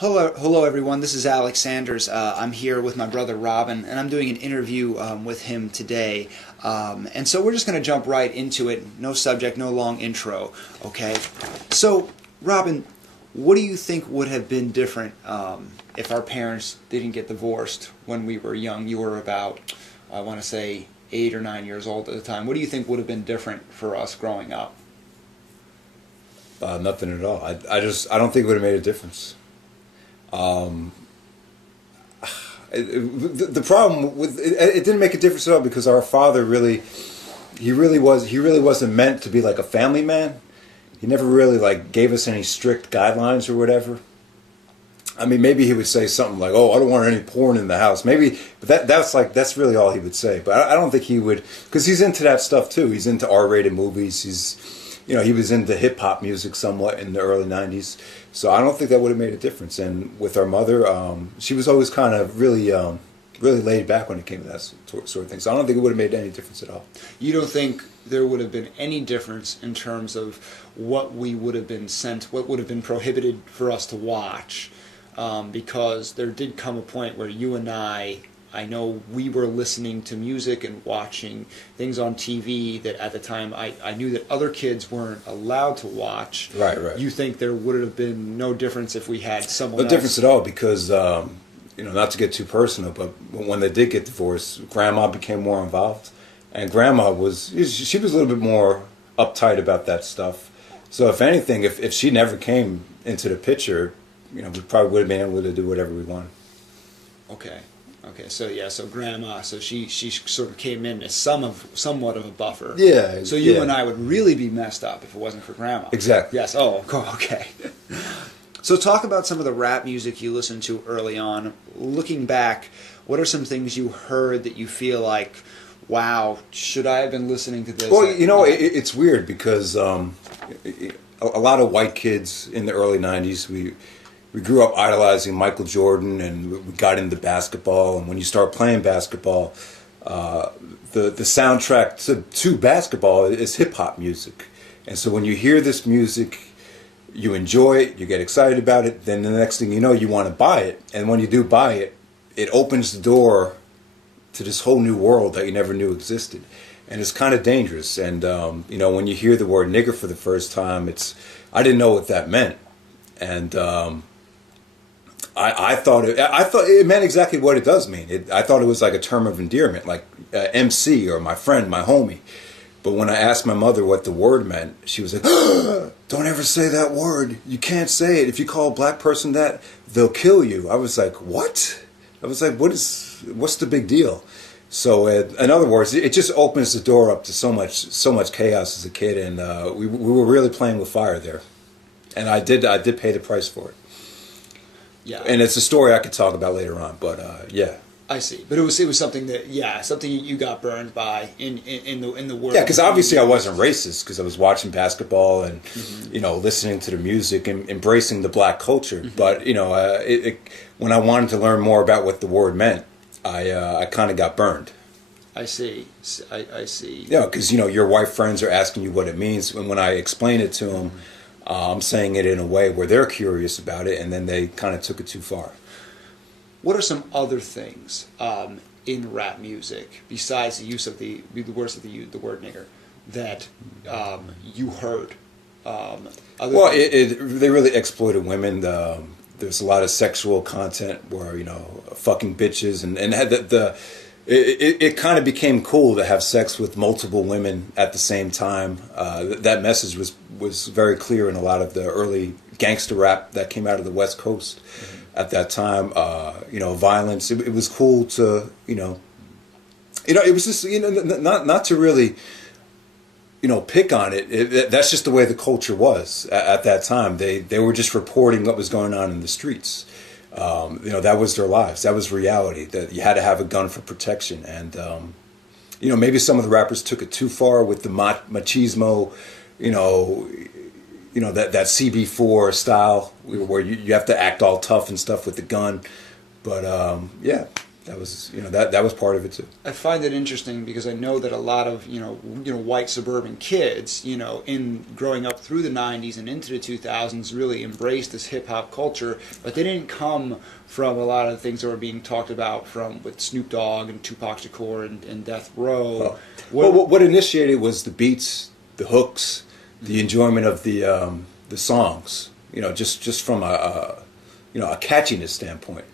Hello everyone. This is Alex Sanders. I'm here with my brother Robin, and I'm doing an interview with him today. And so we're just going to jump right into it. No subject, no long intro. Okay. So, Robin, what do you think would have been different if our parents didn't get divorced when we were young? You were about, I want to say, 8 or 9 years old at the time. What do you think would have been different for us growing up? Nothing at all. I don't think it would have made a difference. The problem with it didn't make a difference at all because our father really wasn't meant to be like a family man. He never really like gave us any strict guidelines or whatever. I mean, maybe he would say something like, "Oh, I don't want any porn in the house." Maybe, but that's really all he would say. But I don't think he would, because he's into that stuff too. He's into R-rated movies. He was into hip-hop music somewhat in the early 90s. So I don't think that would have made a difference. And with our mother, she was always kind of really laid back when it came to that sort of thing. So I don't think it would have made any difference at all. You don't think there would have been any difference in terms of what we would have been sent, what would have been prohibited for us to watch? Because there did come a point where you and I know we were listening to music and watching things on TV that at the time I knew that other kids weren't allowed to watch. Right. You think there would have been no difference if we had someone else? No difference at all because, not to get too personal, but when they did get divorced, Grandma became more involved. And Grandma she was a little bit more uptight about that stuff. So if anything, if she never came into the picture, we probably would have been able to do whatever we wanted. Okay, so Grandma, so she sort of came in as somewhat of a buffer. Yeah. So you and I would really be messed up if it wasn't for Grandma. Exactly. Yes. Oh, okay. So talk about some of the rap music you listened to early on. Looking back, what are some things you heard that you feel like, wow, should I have been listening to this? Well, it's weird because a lot of white kids in the early 90s, we grew up idolizing Michael Jordan, and we got into basketball. And when you start playing basketball, the soundtrack to basketball is hip-hop music. And so when you hear this music, you enjoy it, you get excited about it, then the next thing you know, you want to buy it. And when you do buy it, it opens the door to this whole new world that you never knew existed. And it's kind of dangerous. And, when you hear the word nigger for the first time, I didn't know what that meant. And I thought it meant exactly what it does mean. I thought it was like a term of endearment, like MC or my friend, my homie. But when I asked my mother what the word meant, she was like, "Don't ever say that word. You can't say it. If you call a black person that, they'll kill you." I was like, "What?" I was like, what's the big deal? So in other words, it just opens the door up to so much chaos as a kid, and we were really playing with fire there. And I did pay the price for it. Yeah. And it's a story I could talk about later on, but yeah. I see, but it was something that something you got burned by in the world. Yeah, because obviously I wasn't racist because I was watching basketball and listening to the music and embracing the black culture. Mm-hmm. But when I wanted to learn more about what the word meant, I kind of got burned. I see. I see. Yeah, because your white friends are asking you what it means, and when I explain it to them, I'm saying it in a way where they're curious about it, and then they kind of took it too far. What are some other things in rap music besides the use of the word nigger that you heard? They really exploited women. There's a lot of sexual content where fucking bitches and it kind of became cool to have sex with multiple women at the same time. That message was very clear in a lot of the early gangster rap that came out of the West Coast. Mm-hmm. At that time, violence. It was cool to, it was just, not to really, pick on it. That's just the way the culture was at that time. They were just reporting what was going on in the streets. That was their lives. That was reality. That you had to have a gun for protection. And, maybe some of the rappers took it too far with the machismo, that CB4 style where you have to act all tough and stuff with the gun. But, yeah. that was, that was part of it too. I find it interesting because I know that a lot of white suburban kids, in growing up through the '90s and into the 2000s, really embraced this hip hop culture, but they didn't come from a lot of the things that were being talked about with Snoop Dogg and Tupac Shakur and Death Row. What initiated was the beats, the hooks, the enjoyment of the songs. Just from a catchiness standpoint.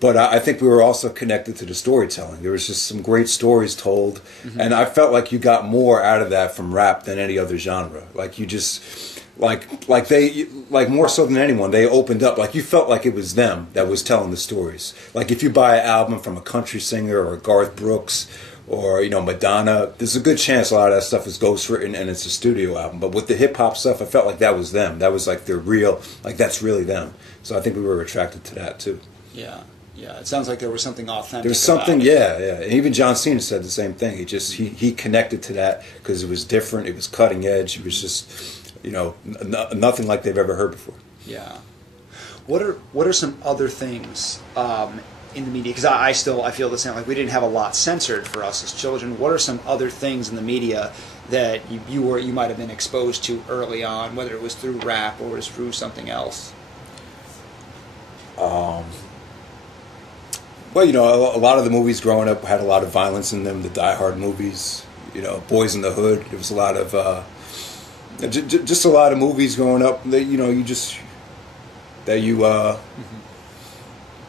But I think we were also connected to the storytelling. There was just some great stories told, and I felt like you got more out of that from rap than any other genre. Like you just, like more so than anyone, they opened up. Like you felt like it was them that was telling the stories. Like if you buy an album from a country singer or Garth Brooks or Madonna, there's a good chance a lot of that stuff is ghostwritten and it's a studio album. But with the hip hop stuff, I felt like that was them. That was like their real, like that's really them. So I think we were attracted to that too. Yeah. Yeah, it sounds like there was something authentic. There was something, yeah. And even John Cena said the same thing. He connected to that because it was different. It was cutting edge. It was just, nothing like they've ever heard before. Yeah. What are some other things in the media? Because I feel the same. Like we didn't have a lot censored for us as children. What are some other things in the media that you might have been exposed to early on, whether it was through rap or it was through something else? Well, a lot of the movies growing up had a lot of violence in them. The Die Hard movies, Boys in the Hood. There was a lot of, just a lot of movies growing up that you were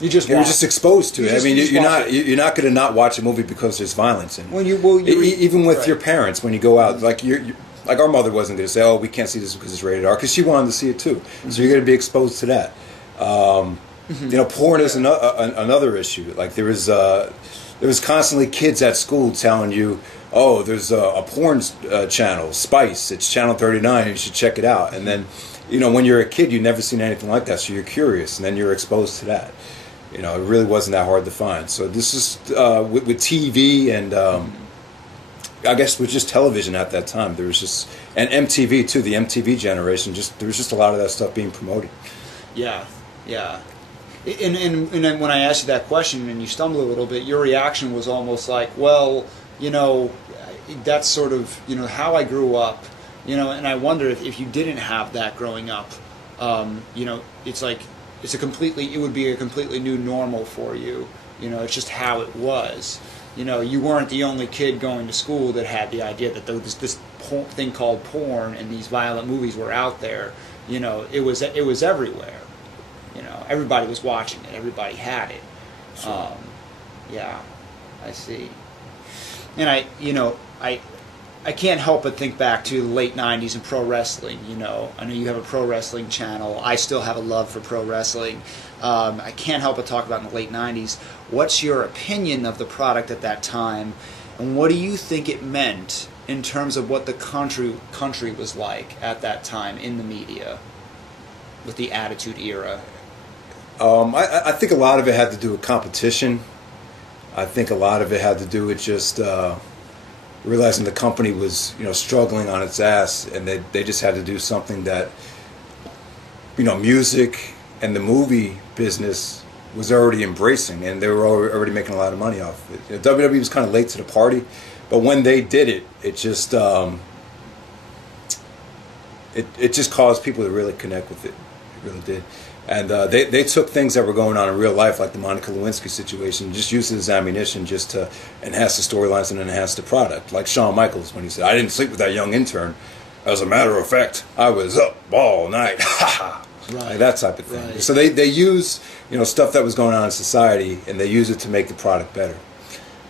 just exposed to it. You're not going to not watch a movie because there's violence in it. Even with your parents, when you go out, like like our mother wasn't going to say, "Oh, we can't see this because it's rated R," because she wanted to see it too. So you're going to be exposed to that. Porn is another issue. Like there was constantly kids at school telling you, "Oh, there's a porn channel, Spice. It's channel 39. You should check it out." And then, when you're a kid, you've never seen anything like that, so you're curious, and then you're exposed to that. It really wasn't that hard to find. So this is with TV and I guess with just television at that time. There was just and MTV too. The MTV generation. There was just a lot of that stuff being promoted. Yeah. Yeah. And then when I asked you that question and you stumbled a little bit, your reaction was almost like, well, that's sort of, how I grew up, and I wonder if you didn't have that growing up, it's like, it would be a completely new normal for you, it's just how it was. You weren't the only kid going to school that had the idea that this thing called porn and these violent movies were out there, it was everywhere. Everybody was watching it. Everybody had it. Sure. Yeah, I see. And I can't help but think back to the late '90s and pro wrestling. I know you have a pro wrestling channel. I still have a love for pro wrestling. I can't help but talk about in the late '90s. What's your opinion of the product at that time, and what do you think it meant in terms of what the country was like at that time in the media with the Attitude Era? I think a lot of it had to do with competition. I think a lot of it had to do with just realizing the company was, struggling on its ass, and they just had to do something that, music and the movie business was already embracing, and they were already making a lot of money off it. WWE was kind of late to the party, but when they did it, it just it just caused people to really connect with it. It really did. And they took things that were going on in real life, like the Monica Lewinsky situation, just used it as ammunition just to enhance the storylines and enhance the product. Like Shawn Michaels, when he said, "I didn't sleep with that young intern. As a matter of fact, I was up all night." Ha ha. Right. Like that type of thing. Right. So they use stuff that was going on in society, and they use it to make the product better.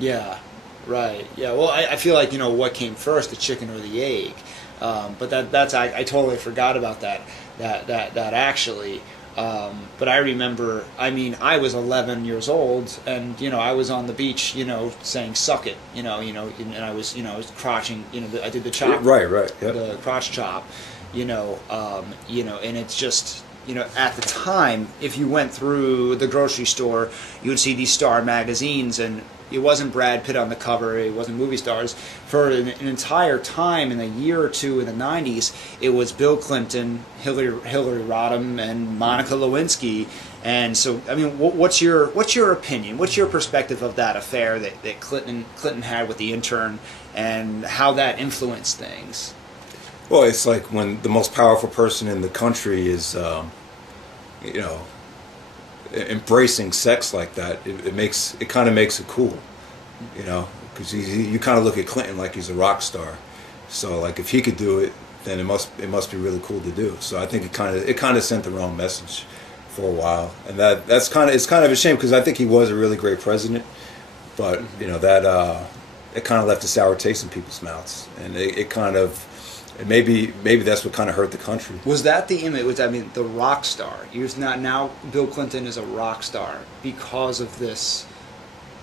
Yeah. Right. Yeah. Well, I feel like what came first, the chicken or the egg. But that's I totally forgot about that actually. But I remember, I was 11 years old, and I was on the beach, saying "suck it," and I was crotching, I did the chop, right, yep. The crotch chop, and it's just, at the time, if you went through the grocery store, you would see these Star magazines, and it wasn't Brad Pitt on the cover, it wasn't movie stars. For an entire time, in a year or two in the 90s, it was Bill Clinton, Hillary Rodham, and Monica Lewinsky. And so, I mean, what's your opinion? What's your perspective of that affair that Clinton had with the intern, and how that influenced things? Well, it's like when the most powerful person in the country is, you know, embracing sex like that. It kind of makes it cool, you know, because you kind of look at Clinton like he's a rock star. So like if he could do it, then it must be really cool to do. So I think it kind of sent the wrong message for a while, and it's kind of a shame, because I think he was a really great president, but you know that it kind of left a sour taste in people's mouths, and maybe that's what kind of hurt the country. Was that the image? I mean, the rock star. Now Bill Clinton is a rock star because of this.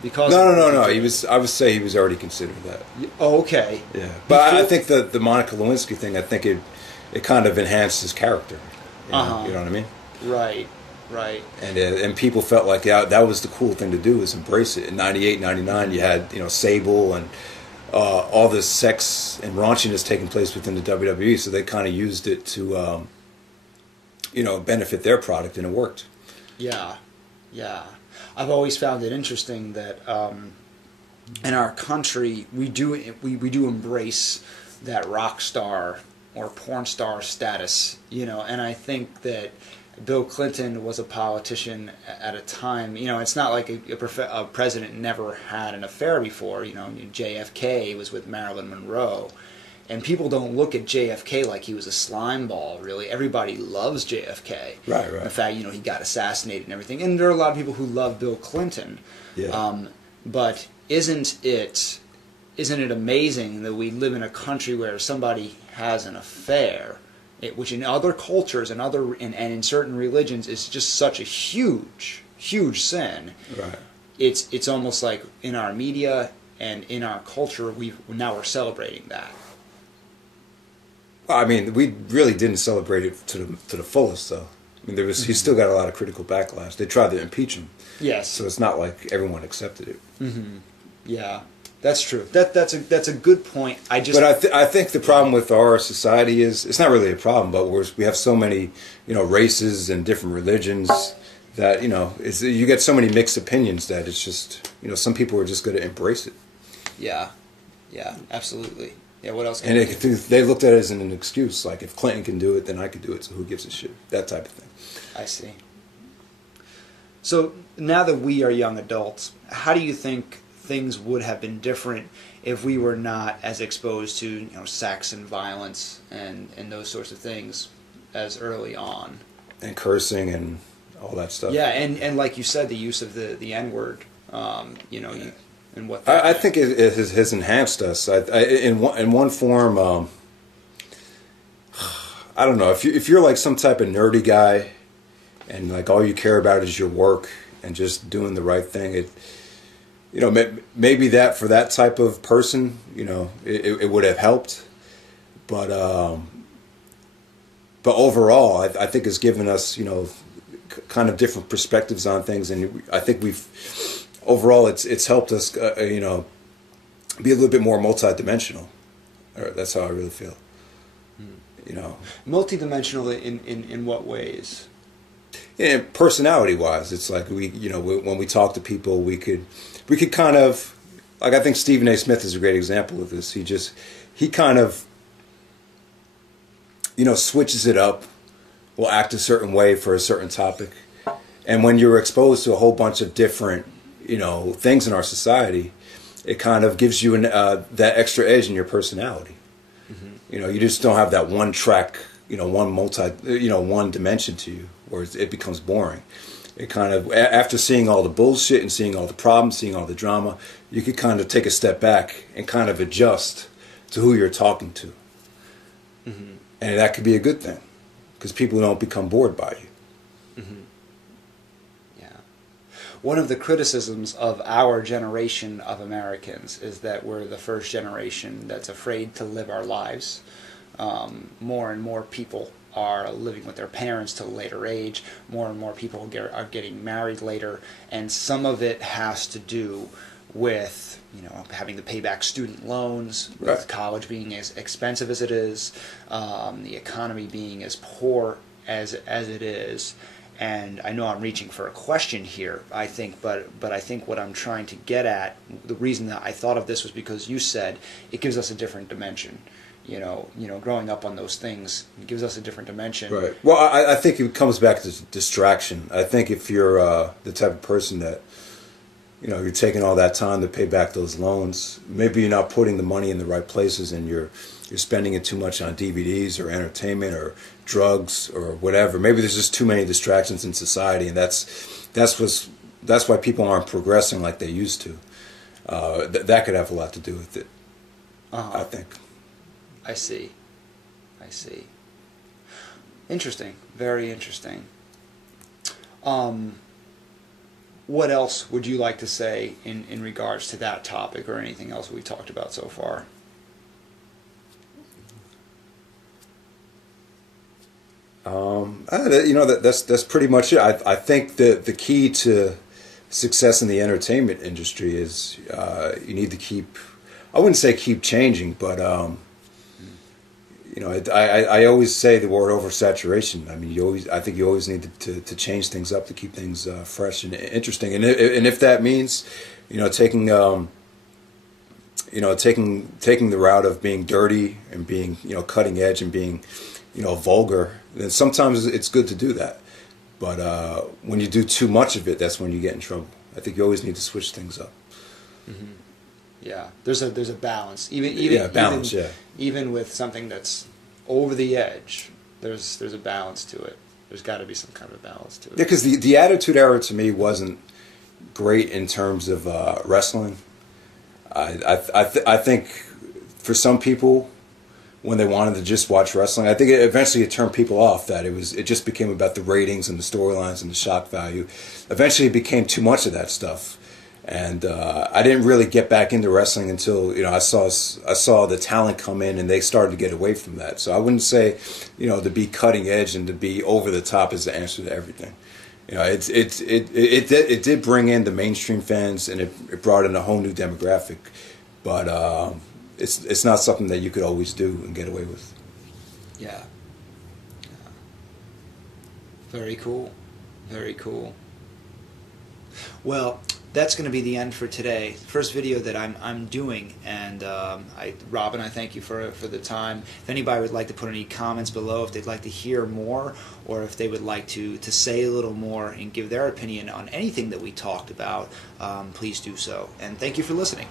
Because no. I would say he was already considered that. Oh, okay. Yeah, but I think the Monica Lewinsky thing, I think it kind of enhanced his character. You know what I mean? Right. And people felt like that was the cool thing to do, is embrace it. In 98, 99, you had, you know, Sable and all this sex and raunchiness taking place within the WWE, so they kind of used it to, you know, benefit their product, and it worked. Yeah. I've always found it interesting that in our country we do embrace that rock star or porn star status, you know, and I think that Bill Clinton was a politician at a time, you know, it's not like a president never had an affair before, you know, JFK was with Marilyn Monroe, and people don't look at JFK like he was a slime ball, really. Everybody loves JFK. Right. In fact, you know, he got assassinated and everything, and there are a lot of people who love Bill Clinton. Yeah. But isn't it amazing that we live in a country where somebody has an affair, which in other cultures and in certain religions is just such a huge sin. Right. It's almost like in our media and in our culture we're celebrating that. Well, I mean, we really didn't celebrate it to the fullest, though. I mean, he still got a lot of critical backlash. They tried to impeach him. Yes. So it's not like everyone accepted it. Mm-hmm. Yeah. That's true. That's a good point. But I think the problem with our society is, it's not really a problem, but we have so many, you know, races and different religions that, you know, you get so many mixed opinions that it's just, you know, some people are just going to embrace it. Yeah, absolutely. Yeah, what else? And they looked at it as an excuse, like if Clinton can do it, then I could do it. So who gives a shit? That type of thing. I see. So now that we are young adults, how do you think things would have been different if we were not as exposed to, you know, sex and violence and those sorts of things as early on? And cursing and all that stuff. Yeah, and like you said, the use of the N-word, you know, and what I think it has enhanced us. In one form, I don't know, if you're like some type of nerdy guy and like all you care about is your work and just doing the right thing, you know, maybe that for that type of person, you know, it would have helped, but overall, I think it's given us, you know, kind of different perspectives on things, and I think overall it's helped us, you know, be a little bit more multidimensional. That's how I really feel. You know, multidimensional in what ways? Yeah, personality-wise, it's like you know, when we talk to people, we could kind of, like, I think Stephen A. Smith is a great example of this. He kind of, you know, switches it up, will act a certain way for a certain topic, and when you're exposed to a whole bunch of different, you know, things in our society, it kind of gives you that extra edge in your personality. Mm-hmm. You know, you just don't have that one track, you know, one dimension to you, where it becomes boring. It kind of, after seeing all the bullshit and seeing all the problems, seeing all the drama, you could kind of take a step back and kind of adjust to who you're talking to. Mm-hmm. And that could be a good thing, because people don't become bored by you. Mm-hmm. Yeah. One of the criticisms of our generation of Americans is that we're the first generation that's afraid to live our lives. More and more people are living with their parents till a later age. More and more people are getting married later, and some of it has to do with having to pay back student loans, Right. with college being as expensive as it is, the economy being as poor as it is. And I know I'm reaching for a question here, I think, but I think what I'm trying to get at, the reason that I thought of this was because you said it gives us a different dimension. Growing up on those things, it gives us a different dimension. Right. Well, I think it comes back to distraction. I think if you're the type of person that, you're taking all that time to pay back those loans, maybe you're not putting the money in the right places, and you're spending it too much on DVDs or entertainment or drugs or whatever. Maybe there's just too many distractions in society, and that's why people aren't progressing like they used to. That could have a lot to do with it. I think. I see. Interesting. Very interesting. What else would you like to say in regards to that topic, or anything else we've talked about so far? That's pretty much it. I think that the key to success in the entertainment industry is you need to keep, I wouldn't say keep changing, but I always say the word oversaturation. I mean, I think you always need to change things up to keep things fresh and interesting. And if that means, taking the route of being dirty and being, cutting edge and being, vulgar, then sometimes it's good to do that. But when you do too much of it, that's when you get in trouble. I think you always need to switch things up. Mm-hmm. Yeah, there's a balance. Even with something that's over the edge, there's a balance to it. There's got to be some kind of a balance to it. Yeah, because the Attitude Era to me wasn't great in terms of wrestling. I think for some people, when they wanted to just watch wrestling, I think eventually it turned people off. That it just became about the ratings and the storylines and the shock value. Eventually, it became too much of that stuff. And I didn't really get back into wrestling until I saw the talent come in, and they started to get away from that. So I wouldn't say to be cutting edge and to be over the top is the answer to everything. It did bring in the mainstream fans, and it brought in a whole new demographic, but it's not something that you could always do and get away with. Yeah. Very cool. Very cool. Well, that's going to be the end for today. First video that I'm doing, and Robin, I thank you for the time. If anybody would like to put any comments below, if they'd like to hear more, or if they would like to say a little more and give their opinion on anything that we talked about, please do so. And thank you for listening.